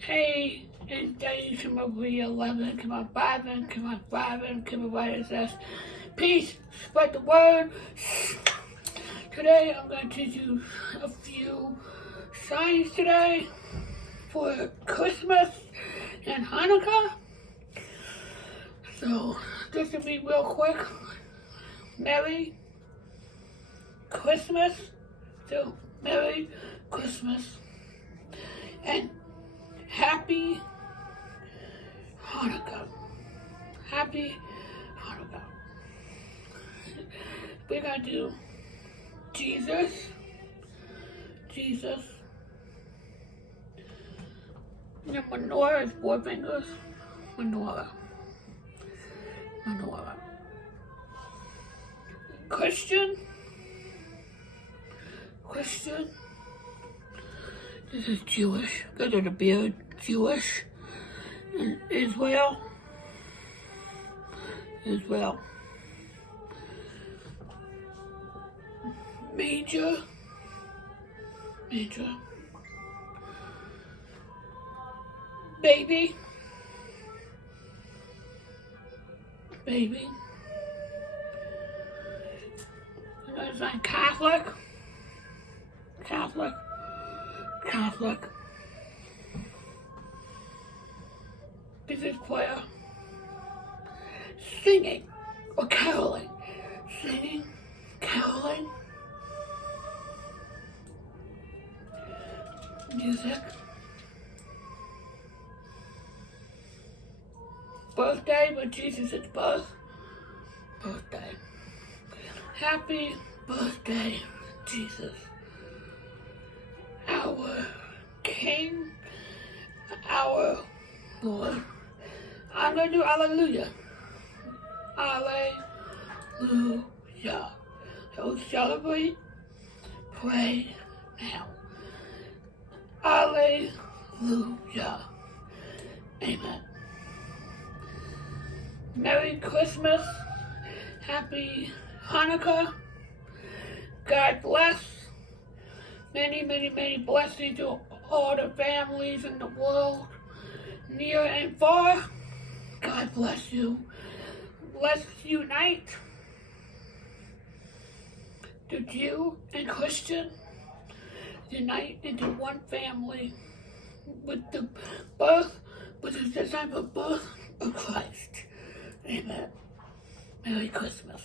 Hey, it's Daddy, come over 11, come on 5, and come on 5, and come on YSS. Peace, spread the word. Today I'm going to teach you a few signs today for Christmas and Hanukkah. So this will be real quick. Merry Christmas. So Merry Christmas and Happy Hanukkah. Happy Hanukkah. We're going to do Jesus. And then menorah is 4 fingers. Menorah. Christian. This is Jewish. Because of the beard. Jewish. And Israel. Major. Baby. And there's like Catholic. This is prayer. Singing or caroling. Music. Birthday, but Jesus is birthday. Happy birthday, Jesus. Our King, our Lord. I'm going to do Hallelujah. Hallelujah. So celebrate, pray now. Hallelujah. Amen. Merry Christmas. Happy Hanukkah. God bless. Many blessings to all the families in the world, near and far. God bless you. Let's unite. The Jew and Christian unite into one family with the time of birth of Christ. Amen. Merry Christmas.